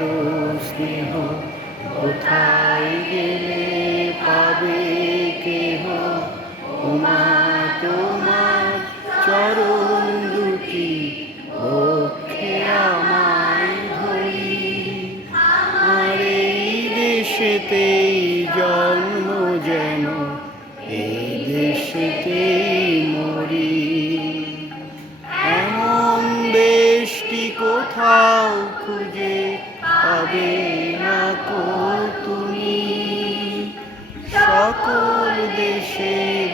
এত স্নেহ কোথায় গেলে পাবে কেহ, ওমা তোমার চরণ দুটি বক্ষে আমায় ধরি। আর এই দেশেতেই জন্ম যেন এই দেশেতেই মরি। এমন দেশটি কোথাও খুঁজে পাবে না কো তুমি, সকল দেশের